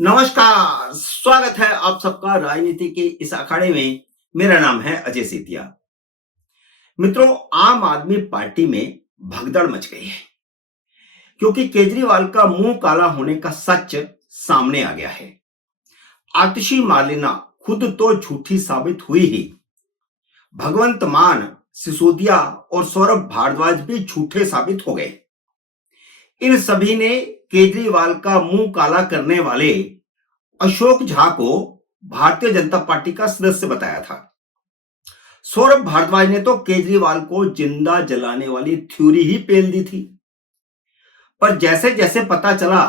नमस्कार, स्वागत है आप सबका राजनीति के इस अखाड़े में। मेरा नाम है अजय सेतिया। मित्रों, आम आदमी पार्टी में भगदड़ मच गई है क्योंकि केजरीवाल का मुंह काला होने का सच सामने आ गया है। आतिशी मार्लेना खुद तो झूठी साबित हुई ही, भगवंत मान, सिसोदिया और सौरभ भारद्वाज भी झूठे साबित हो गए। इन सभी ने केजरीवाल का मुंह काला करने वाले अशोक झा को भारतीय जनता पार्टी का सदस्य बताया था। सौरभ भारद्वाज ने तो केजरीवाल को जिंदा जलाने वाली थ्योरी ही पेल दी थी। पर जैसे जैसे पता चला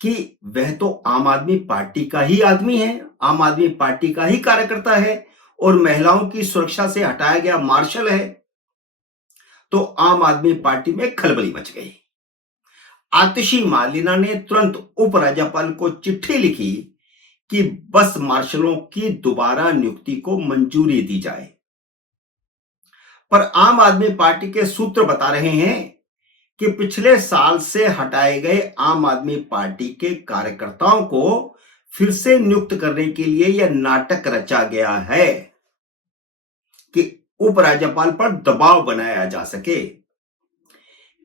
कि वह तो आम आदमी पार्टी का ही आदमी है, आम आदमी पार्टी का ही कार्यकर्ता है और महिलाओं की सुरक्षा से हटाया गया मार्शल है, तो आम आदमी पार्टी में खलबली मच गई। आतिशी मार्लेना ने तुरंत उपराज्यपाल को चिट्ठी लिखी कि बस मार्शलों की दोबारा नियुक्ति को मंजूरी दी जाए। पर आम आदमी पार्टी के सूत्र बता रहे हैं कि पिछले साल से हटाए गए आम आदमी पार्टी के कार्यकर्ताओं को फिर से नियुक्त करने के लिए यह नाटक रचा गया है कि उपराज्यपाल पर दबाव बनाया जा सके।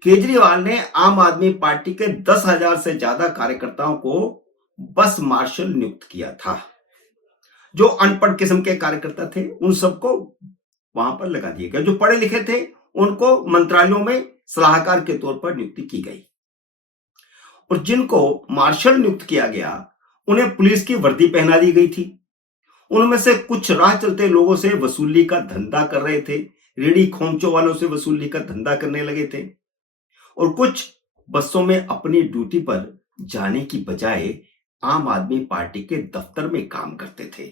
केजरीवाल ने आम आदमी पार्टी के 10,000 से ज्यादा कार्यकर्ताओं को बस मार्शल नियुक्त किया था। जो अनपढ़ किस्म के कार्यकर्ता थे उन सबको वहां पर लगा दिया गया। जो पढ़े लिखे थे उनको मंत्रालयों में सलाहकार के तौर पर नियुक्ति की गई और जिनको मार्शल नियुक्त किया गया उन्हें पुलिस की वर्दी पहना दी गई थी। उनमें से कुछ राह चलते लोगों से वसूली का धंधा कर रहे थे, रेडी खोमचो वालों से वसूली का धंधा करने लगे थे और कुछ बसों में अपनी ड्यूटी पर जाने की बजाय आम आदमी पार्टी के दफ्तर में काम करते थे।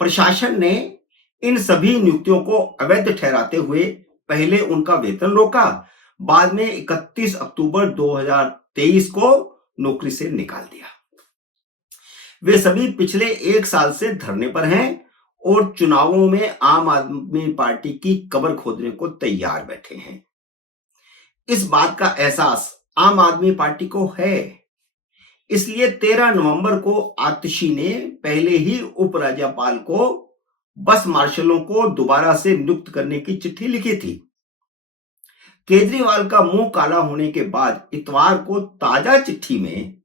प्रशासन ने इन सभी नियुक्तियों को अवैध ठहराते हुए पहले उनका वेतन रोका, बाद में 31 अक्टूबर 2023 को नौकरी से निकाल दिया। वे सभी पिछले एक साल से धरने पर हैं और चुनावों में आम आदमी पार्टी की कब्र खोदने को तैयार बैठे हैं। इस बात का एहसास आम आदमी पार्टी को है, इसलिए 13 नवंबर को आतिशी ने पहले ही उपराज्यपाल को बस मार्शलों को दोबारा से नियुक्त करने की चिट्ठी लिखी थी। केजरीवाल का मुंह काला होने के बाद इतवार को ताजा चिट्ठी में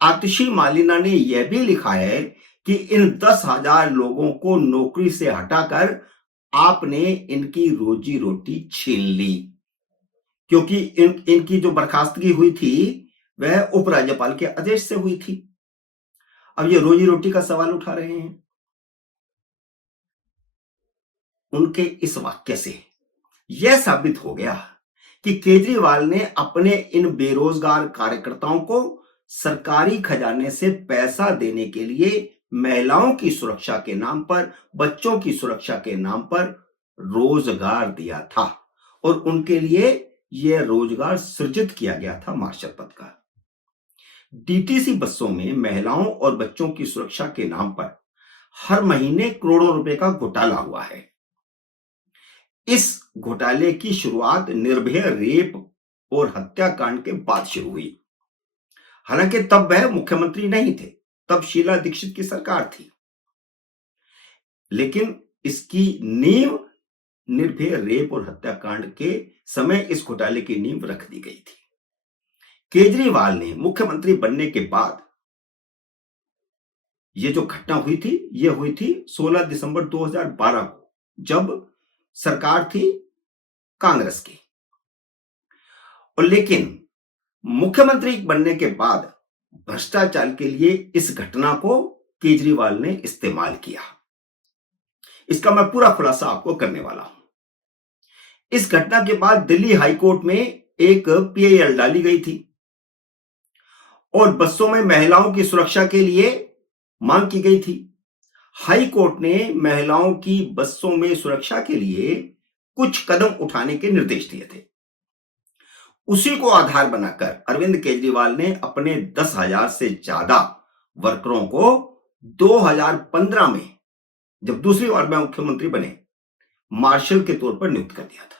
आतिशी मार्लेना ने यह भी लिखा है कि इन 10,000 लोगों को नौकरी से हटाकर आपने इनकी रोजी रोटी छीन ली, क्योंकि इनकी जो बर्खास्तगी हुई थी वह उपराज्यपाल के आदेश से हुई थी। अब ये रोजी रोटी का सवाल उठा रहे हैं। उनके इस वाक्य से यह साबित हो गया कि केजरीवाल ने अपने इन बेरोजगार कार्यकर्ताओं को सरकारी खजाने से पैसा देने के लिए महिलाओं की सुरक्षा के नाम पर, बच्चों की सुरक्षा के नाम पर रोजगार दिया था और उनके लिए यह रोजगार सृजित किया गया था मार्शल पद का। डीटीसी बसों में महिलाओं और बच्चों की सुरक्षा के नाम पर हर महीने करोड़ों रुपए का घोटाला हुआ है। इस घोटाले की शुरुआत निर्भया रेप और हत्याकांड के बाद शुरू हुई। हालांकि तब वह मुख्यमंत्री नहीं थे, तब शीला दीक्षित की सरकार थी, लेकिन इसकी नींव निर्भया रेप और हत्याकांड के समय इस घोटाले की नींव रख दी गई थी। केजरीवाल ने मुख्यमंत्री बनने के बाद यह जो घटना हुई थी, यह हुई थी 16 दिसंबर 2012 को, जब सरकार थी कांग्रेस की। और लेकिन मुख्यमंत्री बनने के बाद भ्रष्टाचार के लिए इस घटना को केजरीवाल ने इस्तेमाल किया। इसका मैं पूरा खुलासा आपको करने वाला हूं। इस घटना के बाद दिल्ली हाईकोर्ट में एक पीआईएल डाली गई थी और बसों में महिलाओं की सुरक्षा के लिए मांग की गई थी। हाई कोर्ट ने महिलाओं की बसों में सुरक्षा के लिए कुछ कदम उठाने के निर्देश दिए थे। उसी को आधार बनाकर अरविंद केजरीवाल ने अपने 10,000 से ज्यादा वर्करों को 2015 में, जब दूसरी बार में मुख्यमंत्री बने, मार्शल के तौर पर नियुक्त कर दिया था।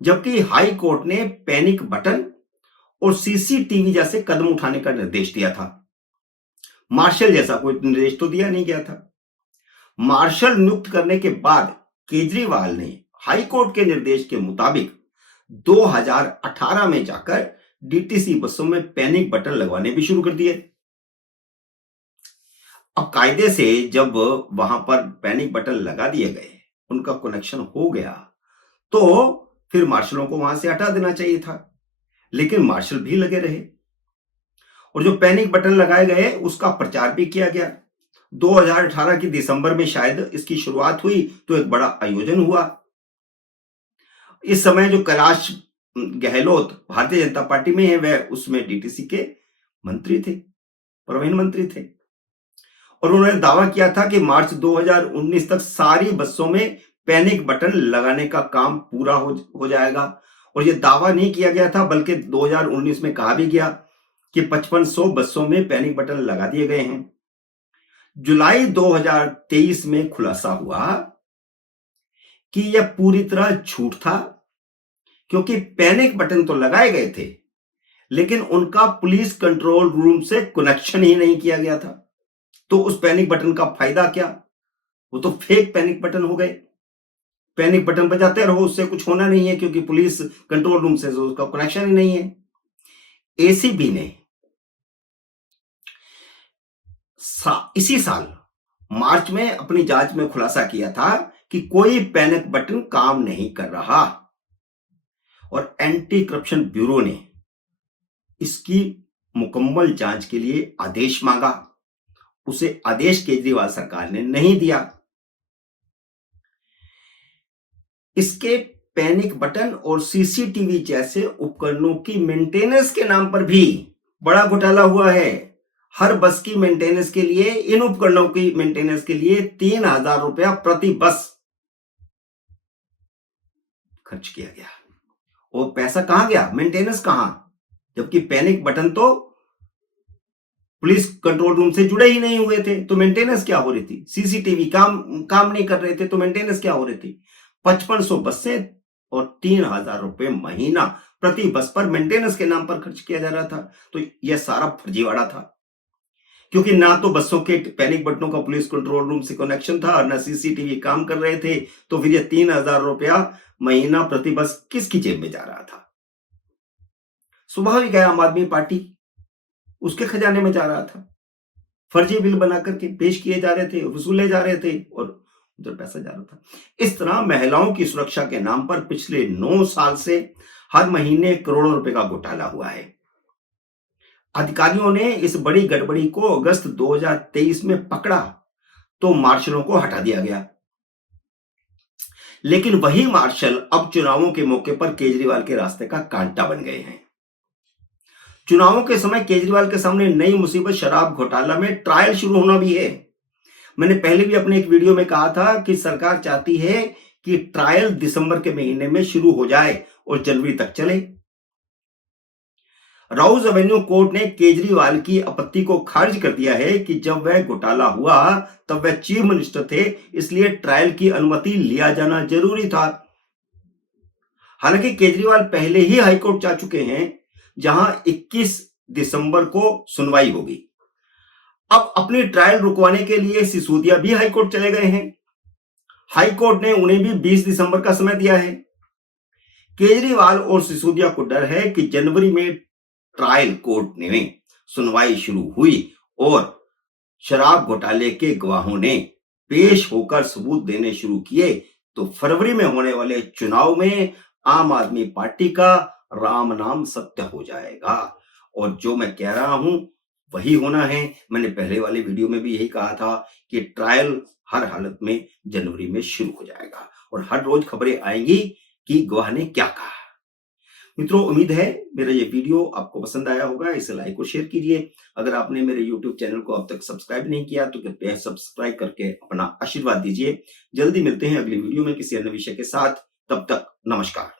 जबकि हाई कोर्ट ने पैनिक बटन और सीसीटीवी जैसे कदम उठाने का निर्देश दिया था। मार्शल जैसा कोई निर्देश तो दिया नहीं गया था। मार्शल नियुक्त करने के बाद केजरीवाल ने हाईकोर्ट के निर्देश के मुताबिक 2018 में जाकर डीटीसी बसों में पैनिक बटन लगवाने भी शुरू कर दिए। अब कायदे से जब वहां पर पैनिक बटन लगा दिए गए, उनका कनेक्शन हो गया, तो फिर मार्शलों को वहां से हटा देना चाहिए था, लेकिन मार्शल भी लगे रहे और जो पैनिक बटन लगाए गए उसका प्रचार भी किया गया। 2018 की दिसंबर में शायद इसकी शुरुआत हुई तो एक बड़ा आयोजन हुआ। इस समय जो कैलाश गहलोत भारतीय जनता पार्टी में है, वह उसमें डीटीसी के मंत्री थे, प्रवीण मंत्री थे, और उन्होंने दावा किया था कि मार्च 2019 तक सारी बसों में पैनिक बटन लगाने का काम पूरा हो जाएगा। और यह दावा नहीं किया गया था, बल्कि 2019 में कहा भी गया कि 5500 बसों में पैनिक बटन लगा दिए गए हैं। जुलाई 2023 में खुलासा हुआ कि यह पूरी तरह झूठ था, क्योंकि पैनिक बटन तो लगाए गए थे, लेकिन उनका पुलिस कंट्रोल रूम से कनेक्शन ही नहीं किया गया था। तो उस पैनिक बटन का फायदा क्या? वो तो फेक पैनिक बटन हो गए। पैनिक बटन बजाते रहो, उससे कुछ होना नहीं है, क्योंकि पुलिस कंट्रोल रूम से उसका कनेक्शन ही नहीं है। एसीबी ने इसी साल मार्च में अपनी जांच में खुलासा किया था कि कोई पैनिक बटन काम नहीं कर रहा, और एंटी करप्शन ब्यूरो ने इसकी मुकम्मल जांच के लिए आदेश मांगा। उसे आदेश केजरीवाल सरकार ने नहीं दिया। इसके पैनिक बटन और सीसीटीवी जैसे उपकरणों की मेंटेनेंस के नाम पर भी बड़ा घोटाला हुआ है। हर बस की मेंटेनेंस के लिए, इन उपकरणों की मेंटेनेंस के लिए 3000 रुपया प्रति बस खर्च किया गया। वो पैसा कहां गया? मेंटेनेंस कहां? जबकि पैनिक बटन तो पुलिस कंट्रोल रूम से जुड़े ही नहीं हुए थे, तो मेंटेनेंस क्या हो रही थी? सीसीटीवी काम नहीं कर रहे थे, तो मेंटेनेंस क्या हो रही थी? 5500 बसें और 3000 रुपए महीना प्रति बस पर मेंटेनेंस के नाम पर खर्च किया जा रहा था। तो यह सारा फर्जीवाड़ा था, क्योंकि ना तो बसों के पैनिक बटनों का पुलिस कंट्रोल रूम से कनेक्शन था और ना सीसीटीवी काम कर रहे थे। तो फिर यह 3000 रुपया महीना प्रति बस किसकी जेब में जा रहा था? स्वाभाविक है, आम आदमी पार्टी उसके खजाने में जा रहा था। फर्जी बिल बना करके पेश किए जा रहे थे, वसूले जा रहे थे और उधर पैसा जा रहा था। इस तरह महिलाओं की सुरक्षा के नाम पर पिछले 9 साल से हर महीने करोड़ों रुपए का घोटाला हुआ है। अधिकारियों ने इस बड़ी गड़बड़ी को अगस्त 2023 में पकड़ा तो मार्शलों को हटा दिया गया। लेकिन वही मार्शल अब चुनावों के मौके पर केजरीवाल के रास्ते का कांटा बन गए हैं। चुनावों के समय केजरीवाल के सामने नई मुसीबत शराब घोटाला में ट्रायल शुरू होना भी है। मैंने पहले भी अपने एक वीडियो में कहा था कि सरकार चाहती है कि ट्रायल दिसंबर के महीने में शुरू हो जाए और जनवरी तक चले। राउज एवेन्यू कोर्ट ने केजरीवाल की आपत्ति को खारिज कर दिया है कि जब वह घोटाला हुआ तब वह चीफ मिनिस्टर थे, इसलिए ट्रायल की अनुमति लिया जाना जरूरी था। हालांकि केजरीवाल पहले ही हाईकोर्ट जा चुके हैं, जहां 21 दिसंबर को सुनवाई होगी। अब अपनी ट्रायल रुकवाने के लिए सिसोदिया भी हाईकोर्ट चले गए हैं। हाईकोर्ट ने उन्हें भी 20 दिसंबर का समय दिया है। केजरीवाल और सिसोदिया को डर है कि जनवरी में ट्रायल कोर्ट में सुनवाई शुरू हुई और शराब घोटाले के गवाहों ने पेश होकर सबूत देने शुरू किए तो फरवरी में होने वाले चुनाव में आम आदमी पार्टी का राम नाम सत्य हो जाएगा। और जो मैं कह रहा हूं वही होना है। मैंने पहले वाले वीडियो में भी यही कहा था कि ट्रायल हर हालत में जनवरी में शुरू हो जाएगा और हर रोज खबरें आएंगी कि गवाह ने क्या कहा। मित्रों, उम्मीद है मेरा ये वीडियो आपको पसंद आया होगा। इसे लाइक और शेयर कीजिए। अगर आपने मेरे यूट्यूब चैनल को अब तक सब्सक्राइब नहीं किया तो कृपया सब्सक्राइब करके अपना आशीर्वाद दीजिए। जल्दी मिलते हैं अगली वीडियो में किसी अन्य विषय के साथ। तब तक नमस्कार।